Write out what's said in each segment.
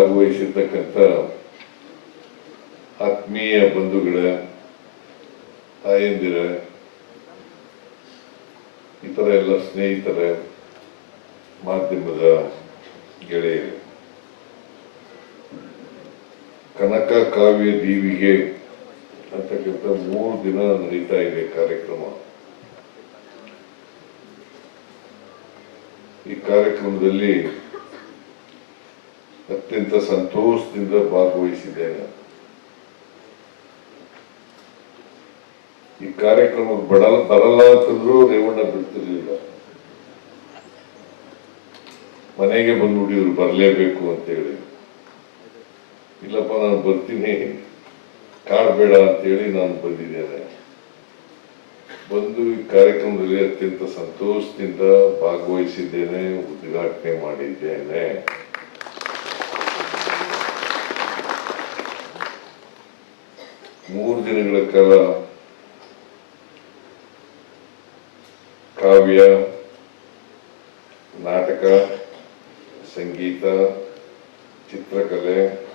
ಭಾಗವಹಿಸಿರ್ತಕ್ಕಂಥ ಆತ್ಮೀಯ ಬಂಧುಗಳ, ತಾಯಂದಿರ, ಇತರ ಎಲ್ಲ ಸ್ನೇಹಿತರ, ಮಾಧ್ಯಮದ ಗೆಳೆಯರು. ಕನಕ ಕಾವ್ಯ ದೀವಿಗೆ ಅಂತಕ್ಕಂಥ ಮೂರು ದಿನ ನಡೀತಾ ಇದೆ ಕಾರ್ಯಕ್ರಮ. ಈ ಕಾರ್ಯಕ್ರಮದಲ್ಲಿ ಅತ್ಯಂತ ಸಂತೋಷದಿಂದ ಭಾಗವಹಿಸಿದ್ದೇನೆ. ಈ ಕಾರ್ಯಕ್ರಮ ಬಡಲ ಬರಲ್ಲ ಅಂತಂದ್ರೂ ರೇವಣ್ಣ ಬಿಡ್ತಿರ್ಲಿಲ್ಲ. ಮನೆಗೆ ಬಂದ್ಬಿಡಿ ಇವ್ರು ಬರಲೇಬೇಕು ಅಂತೇಳಿ. ಇಲ್ಲಪ್ಪ, ನಾನು ಬರ್ತೀನಿ. ಕಾಡ್ಬೇಡ ಅಂತೇಳಿ ನಾನು ಬಂದಿದ್ದೇನೆ. ಬಂದು ಈ ಕಾರ್ಯಕ್ರಮದಲ್ಲಿ ಅತ್ಯಂತ ಸಂತೋಷದಿಂದ ಭಾಗವಹಿಸಿದ್ದೇನೆ, ಉದ್ಘಾಟನೆ ಮಾಡಿದ್ದೇನೆ. ಮೂರು ದಿನಗಳ ಕಾಲ ಕಾವ್ಯ, ನಾಟಕ, ಸಂಗೀತ, ಚಿತ್ರಕಲೆ,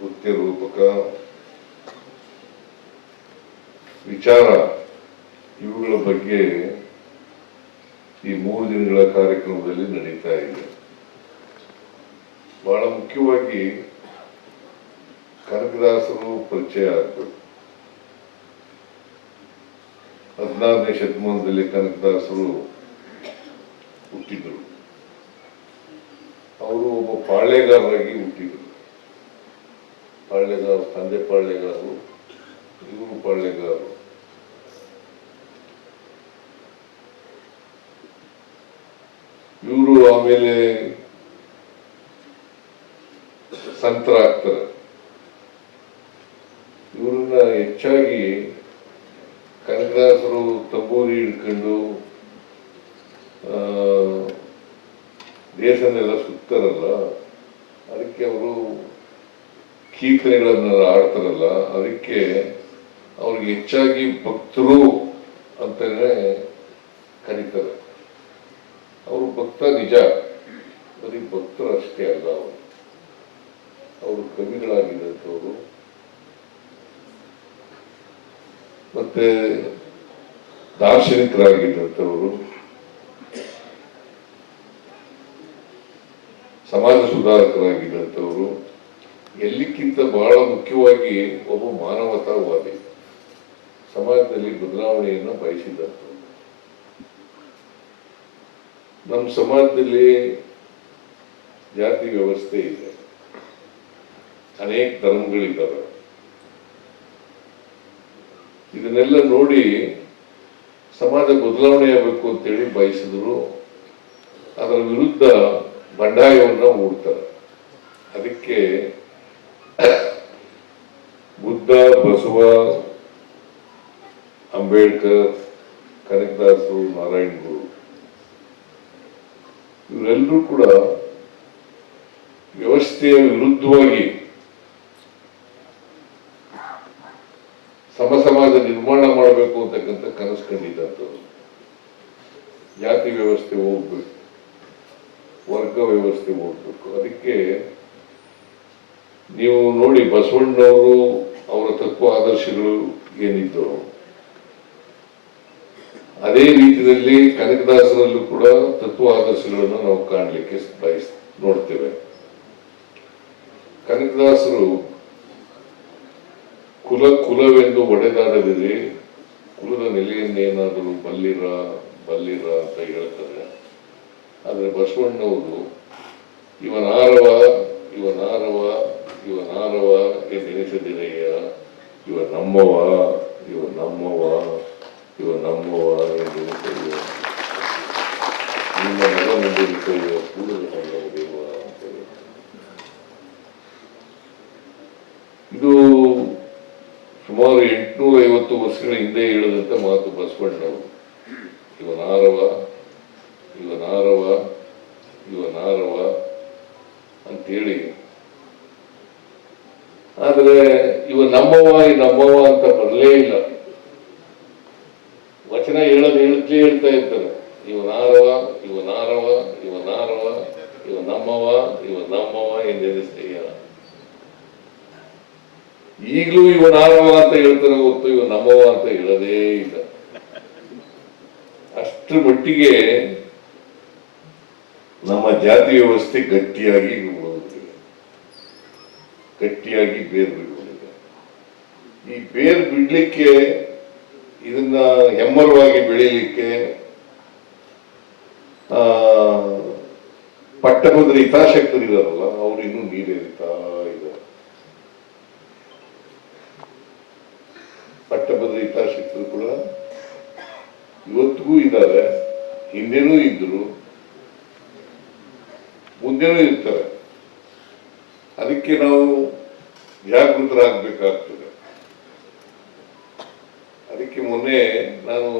ನೃತ್ಯ ರೂಪಕ, ವಿಚಾರ ಇವುಗಳ ಬಗ್ಗೆ ಈ ಮೂರು ದಿನಗಳ ಕಾರ್ಯಕ್ರಮದಲ್ಲಿ ನಡೀತಾ ಇದೆ. ಬಹಳ ಮುಖ್ಯವಾಗಿ ಕನಕದಾಸರು ಪರಿಚಯ ಆಗ್ಬೇಕು. ಹದಿನಾರನೇ ಶತಮಾನದಲ್ಲಿ ಕನಕದಾಸರು ಹುಟ್ಟಿದ್ರು. ಅವರು ಒಬ್ಬ ಪಾಳ್ಯಗಾರರಾಗಿ ಹುಟ್ಟಿದ್ರು. ಪಾಳ್ಯಗಾರ, ತಂದೆ ಪಾಳ್ಯಗಾರರು, ಇವರು ಪಾಳ್ಯಗಾರರು. ಇವರು ಆಮೇಲೆ ಸಂತರಾಗ್ತಾರೆ. ಹೆಚ್ಚಾಗಿ ಕನಕದಾಸರು ತಂಬೂರಿ ಹಿಡ್ಕೊಂಡು ದೇಶನೆಲ್ಲ ಸುತ್ತಾರಲ್ಲ, ಅದಕ್ಕೆ ಅವರು ಕೀರ್ತನೆಗಳನ್ನೆಲ್ಲ ಆಡ್ತಾರಲ್ಲ ಅದಕ್ಕೆ ಅವ್ರಿಗೆ ಹೆಚ್ಚಾಗಿ ಭಕ್ತರು ಅಂತಾನೆ ಕರೀತಾರೆ. ಅವರು ಭಕ್ತ ನಿಜ, ಬರೀ ಭಕ್ತರು ಅಷ್ಟೇ ಅಲ್ಲ ಅವರು. ಅವರು ಕವಿಗಳಾಗಿದ್ದಂಥವ್ರು. ಮತ್ತೆ ದಾರ್ಶನಿಕರಾಗಿದ್ದಂಥವರು ಸಮಾಜ ಸುಧಾರಕರಾಗಿದ್ದಂಥವರು ಎಲ್ಲಿಕ್ಕಿಂತ ಬಹಳ ಮುಖ್ಯವಾಗಿ ಒಬ್ಬ ಮಾನವತಾವಾದಿ, ಸಮಾಜದಲ್ಲಿ ಬದಲಾವಣೆಯನ್ನು ಬಯಸಿದಂಥವ್ರು. ನಮ್ಮ ಸಮಾಜದಲ್ಲಿ ಜಾತಿ ವ್ಯವಸ್ಥೆ ಇದೆ. ಅನೇಕ ಧರ್ಮಗಳಿದ್ದಾವೆ. ಇದನ್ನೆಲ್ಲ ನೋಡಿ ಸಮಾಜ ಬದಲಾವಣೆ ಆಗಬೇಕು ಅಂತೇಳಿ ಬಯಸಿದ್ರು. ಅದರ ವಿರುದ್ಧ ಬಂಡಾಯವನ್ನು ಹೂಡ್ತಾರೆ. ಅದಕ್ಕೆ ಬುದ್ಧ, ಬಸವ, ಅಂಬೇಡ್ಕರ್ ಕನಕದಾಸರು ನಾರಾಯಣ ಗುರು, ಇವರೆಲ್ಲರೂ ಕೂಡ ವ್ಯವಸ್ಥೆಯ ವಿರುದ್ಧವಾಗಿ ಸಮ ಸಮಾಜ ನಿರ್ಮಾಣ ಮಾಡಬೇಕು ಅಂತಕ್ಕಂಥ ಕನಸು ಕಂಡಿದ್ದಂಥದ್ದು ಜಾತಿ ವ್ಯವಸ್ಥೆ ಹೋಗ್ಬೇಕು. ವರ್ಗ ವ್ಯವಸ್ಥೆ ಹೋಗ್ಬೇಕು. ಅದಕ್ಕೆ ನೀವು ನೋಡಿ ಬಸವಣ್ಣವರು ಅವರ ತತ್ವ ಆದರ್ಶಗಳು ಏನಿದ್ದರು ಅದೇ ರೀತಿಯಲ್ಲಿ ಕನಕದಾಸರಲ್ಲೂ ಕೂಡ ತತ್ವ ಆದರ್ಶಗಳನ್ನು ನಾವು ಕಾಣಲಿಕ್ಕೆ ಬಯಸ್, ನೋಡ್ತೇವೆ. ಕನಕದಾಸರು ಕುಲ, ಕುಲವೆಂದು ಒಡೆದಾಡದಿರಿ. ಕುಲದ ನೆಲೆಯನ್ನೇನಾದರೂ ಬಲ್ಲಿರ ಬಲ್ಲಿರ ಅಂತ ಹೇಳ್ತಾರೆ. ಆದರೆ ಬಸವಣ್ಣವರು ಇವನಾರವ ಇವನಾರವ ಇವನಾರವ ಎನ್ನೆನಿಸದಿರಯ್ಯ ಇವ ನಮ್ಮವ. ಸುಮಾರು ಎಂಟುನೂರ ಐವತ್ತು ವರ್ಷಗಳ ಹಿಂದೆ ಹೇಳಿದಂತ ಮಾತು ಬಸವಣ್ಣವರು. ಇವನಾರವ ಇವನಾರವ ಇವನಾರವ ಅಂತೇಳಿ. ಆದರೆ ಇವ ನಮ್ಮವ ಈ ನಮ್ಮವ ಅಂತ ಬರಲೇ ಇಲ್ಲ. ವಚನ ಹೇಳೋದು ಹೇಳ್ತೇ ಹೇಳ್ತಾ ಇರ್ತಾರೆ. ಇವನಾರವ ಇವನಾರವ ಇವನಾರವ ಇವ ನಮ್ಮವ ಇವ ನಮ್ಮವ ಎಂದೆನಿಸ್ತೇಯ ಈಗಲೂ ಇವ ನಾನವ ಅಂತ ಹೇಳ್ತಾರೆ ಹೊತ್ತು ಇವ ನಮ್ಮವ ಅಂತ ಹೇಳದೇ ಇಲ್ಲ. ಅಷ್ಟು ಮಟ್ಟಿಗೆ ನಮ್ಮ ಜಾತಿ ವ್ಯವಸ್ಥೆ ಗಟ್ಟಿಯಾಗಿ ಉಳಿದಿದೆ ಗಟ್ಟಿಯಾಗಿ ಬೇರು ಬಿಡುವುದಿದೆ ಈ ಬೇರು ಬಿಡ್ಲಿಕ್ಕೆ ಇದನ್ನ ಹೆಮ್ಮರವಾಗಿ ಬೆಳೀಲಿಕ್ಕೆ, ಆ, ಪಟ್ಟಭದ್ರ ಹಿತಾಸಕ್ತರಿದಾರಲ್ಲ, ಅವ್ರು ಇನ್ನೂ ನೀರೇರಿತಾ ಪಟ್ಟಭದ್ರ ಹಿತಾಸಕ್ತರು ಕೂಡ ಇವತ್ತಿಗೂ ಇದ್ದಾರೆ ಹಿಂದೆನೂ ಇದ್ರು ಮುಂದೆನೂ ಇರ್ತಾರೆ. ಅದಕ್ಕೆ ನಾವು ಜಾಗೃತರಾಗಬೇಕಾಗ್ತದೆ. ಅದಕ್ಕೆ ಮೊನ್ನೆ ನಾನು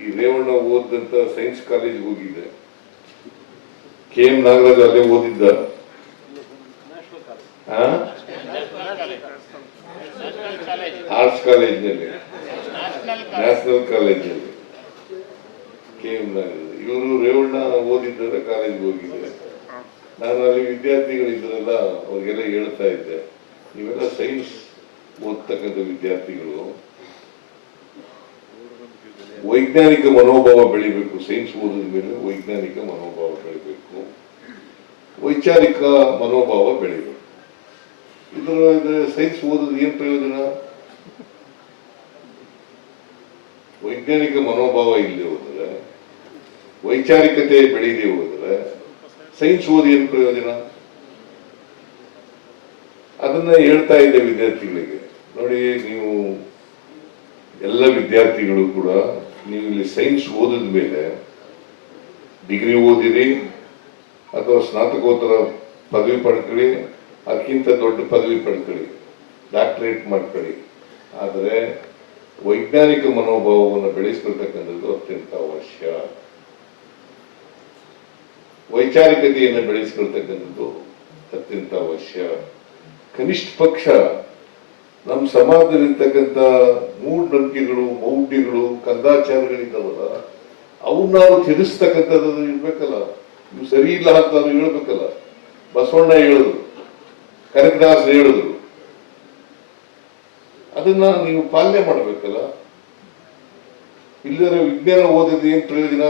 ಈ ರೇವಣ್ಣ ಓದಂತ ಸೈನ್ಸ್ ಕಾಲೇಜ್ ಹೋಗಿದ್ದೆ. ಕೆ ಎಂ ನಾಗರಾಜ್ ಅಲ್ಲೇ ಓದಿದ್ದ. ಕಾಲೇಜಿನಲ್ಲಿ ನ್ಯಾಷನಲ್ ಕಾಲೇಜಲ್ಲಿ ಕೆ ಎಂ ನಾಗರಾಜ್ ಇವರು ರೇವಣ್ಣ ಓದಿದ್ದ ಕಾಲೇಜ್ ಹೋಗಿದ್ದೆ. ನಾನು ಅಲ್ಲಿ ವಿದ್ಯಾರ್ಥಿಗಳಿದ್ರಲ್ಲ ಅವ್ರಿಗೆಲ್ಲ ಹೇಳ್ತಾ ಇದ್ದೆ. ನೀವೆಲ್ಲ ಸೈನ್ಸ್ ಓದ್ತಕ್ಕಂಥ ವಿದ್ಯಾರ್ಥಿಗಳು. ವೈಜ್ಞಾನಿಕ ಮನೋಭಾವ ಬೆಳಿಬೇಕು. ಸೈನ್ಸ್ ಓದಿದ ಮೇಲೆ ವೈಜ್ಞಾನಿಕ ಮನೋಭಾವ ಬೆಳಿಬೇಕು. ವೈಚಾರಿಕ ಮನೋಭಾವ ಬೆಳಿಬೇಕು. ಇದರ ಸೈನ್ಸ್ ಓದೋದು ಏನ್ ಪ್ರಯೋಜನ? ವೈಜ್ಞಾನಿಕ ಮನೋಭಾವ ಇಲ್ಲಿ ಹೋದ್ರೆ, ವೈಚಾರಿಕತೆ ಬೆಳೀಲಿ ಹೋದ್ರೆ ಸೈನ್ಸ್ ಓದಿ ಏನು ಪ್ರಯೋಜನ? ಅದನ್ನ ಹೇಳ್ತಾ ಇದ್ದೆ ವಿದ್ಯಾರ್ಥಿಗಳಿಗೆ. ನೋಡಿ, ನೀವು ಎಲ್ಲ ವಿದ್ಯಾರ್ಥಿಗಳು ಕೂಡ ನೀವು ಇಲ್ಲಿ ಸೈನ್ಸ್ ಓದಿದ ಮೇಲೆ ಡಿಗ್ರಿ ಓದಿರಿ, ಅಥವಾ ಸ್ನಾತಕೋತ್ತರ ಪದವಿ ಪಡ್ಕೊಳ್ಳಿ ಅದಕ್ಕಿಂತ ದೊಡ್ಡ ಪದವಿ ಪಡ್ಕೊಳ್ಳಿ ಡಾಕ್ಟರೇಟ್ ಮಾಡ್ಕೊಳ್ಳಿ. ಆದರೆ ವೈಜ್ಞಾನಿಕ ಮನೋಭಾವವನ್ನು ಬೆಳೆಸ್ಕೊಳ್ತಕ್ಕಂಥದ್ದು ಅತ್ಯಂತ ಅವಶ್ಯ. ವೈಚಾರಿಕತೆಯನ್ನು ಬೆಳೆಸ್ಕೊಳ್ತಕ್ಕಂಥದ್ದು ಅತ್ಯಂತ ಅವಶ್ಯ. ಕನಿಷ್ಠ ಪಕ್ಷ ನಮ್ಮ ಸಮಾಜದಲ್ಲಿರ್ತಕ್ಕಂಥ ಮೂಢನಂಬಿಕೆಗಳು ಮೌಢ್ಯಗಳು, ಕಂದಾಚಾರಗಳಿದ್ದಾವಲ್ಲ ನಾವು ತಿಳಿಸ್ತಕ್ಕಂಥದ್ದು ಇರ್ಬೇಕಲ್ಲ. ನೀವು ಸರಿ ಇಲ್ಲ ಅಂತ ಹೇಳ್ಬೇಕಲ್ಲ. ಬಸವಣ್ಣ ಹೇಳಿದ್ರು ಕನಕದಾಸ್ ಹೇಳಿದ್ರು ಅದನ್ನ ನೀವು ಪಾಲನೆ ಮಾಡಬೇಕಲ್ಲ? ಇಲ್ಲದ್ರೆ ವಿಜ್ಞಾನ ಓದಿದ ಏನ್ ಪ್ರಯೋಜನ?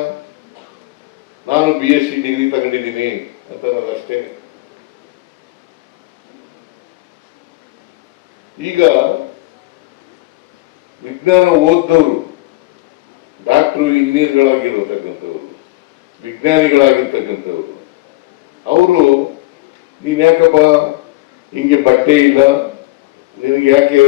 ನಾನು ಬಿ ಎಸ್ ಸಿ ಡಿಗ್ರಿ ತಗೊಂಡಿದ್ದೀನಿ ಅಂತ ಅಷ್ಟೇ. ಈಗ ವಿಜ್ಞಾನ ಓದ್ದವರು ಡಾಕ್ಟ್ರು, ಇಂಜಿನಿಯರ್ಗಳಾಗಿರತಕ್ಕಂಥವ್ರು, ವಿಜ್ಞಾನಿಗಳಾಗಿರ್ತಕ್ಕಂಥವ್ರು, ಅವರು ನೀನ್ ಯಾಕಪ್ಪ ಹಿಂಗೆ ಬಟ್ಟೆ ಇಲ್ಲ? ನಿನಗೆ ಯಾಕೆ